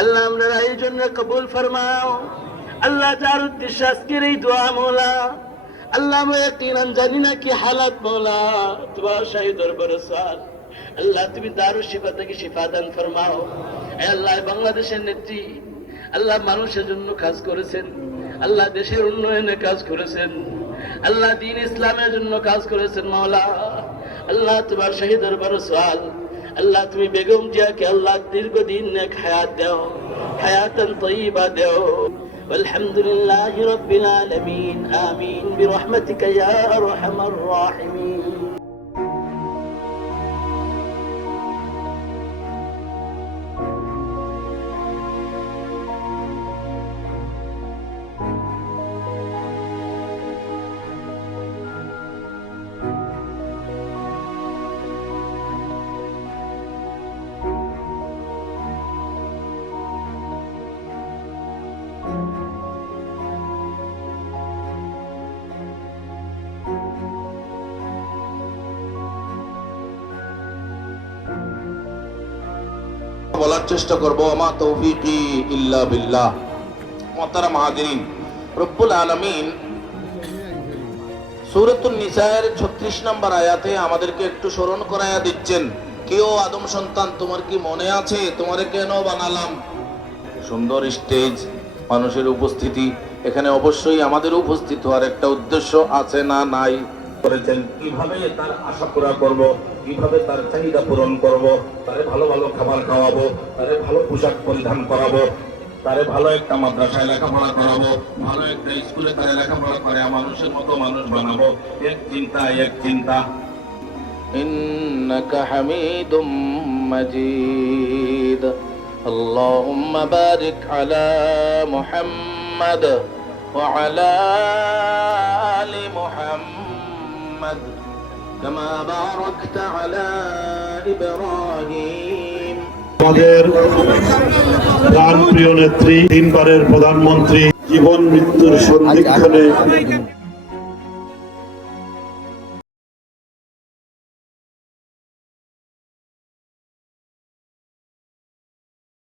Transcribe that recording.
আল্লাহ আমরা এই জন্য কবুল ফরমাও। আল্লাহ যার উদ্দেশ্য আজকের এই দোয়া মৌলা, আল্লাহ ইয়াকিনান জানি না কি হালাত মৌলা, তোমার শাহী দরবারে আল্লাহ তুমি দারু শিফা থেকে শিফা দান ফরমাও। আল্লাহ বাংলাদেশের নেত্রী, আল্লাহ মানুষের জন্য কাজ করেছেন, আল্লাহ দেশের উন্নয়নে কাজ করেছেন, আল্লাহ দিন ইসলামের জন্য কাজ করেছেন মাওলা আল্লাহ তোমার শাহী দরবারে সাল আল্লাহ তুমি বেগম জিয়াকে আল্লাহ দীর্ঘদিন নেক হায়াত দাও হায়াতান তৈবা দাও والحمد لله رب العالمين آمين برحمتك يا أرحم الراحمين বলার চেষ্টা করব আমা তৌফিকি ইল্লা বিল্লাহ। মতারা মাহাদিন রব্বুল আলমিন সুরতুল নিসায়ের ছত্রিশ নম্বর আয়াতে আমাদেরকে একটু স্মরণ করাইয়া দিচ্ছেন। কেউ আদম সন্তান, তোমার কি মনে আছে? তোমারে কেন বানালাম? সুন্দর স্টেজ, মানুষের উপস্থিতি। এখানে অবশ্যই আমাদের উপস্থিত হওয়ার একটা উদ্দেশ্য আছে না নাই? করেছেন কিভাবে তার আশা পুরা করব কিভাবে তার চাহিদা পূরণ করব তারে ভালো ভালো খাবার খাওয়াবো তারে ভালো পোশাক পরিধান করাবো তারে ভালো একটা মাদ্রাসায় লেখাপড়া করাবো ভালো একটা স্কুলে তারে লেখাপড়া করে মানুষের মতো মানুষ বানাবো এক চিন্তা এক চিন্তা إنك حميد مجيد اللهم بارك على محمد وعلى آل محمد كما باركت على إبراهيم আমাদের প্রাণ প্রিয় নেত্রী তিনবারের প্রধানমন্ত্রী জীবন মৃত্যুর সন্ধিক্ষণে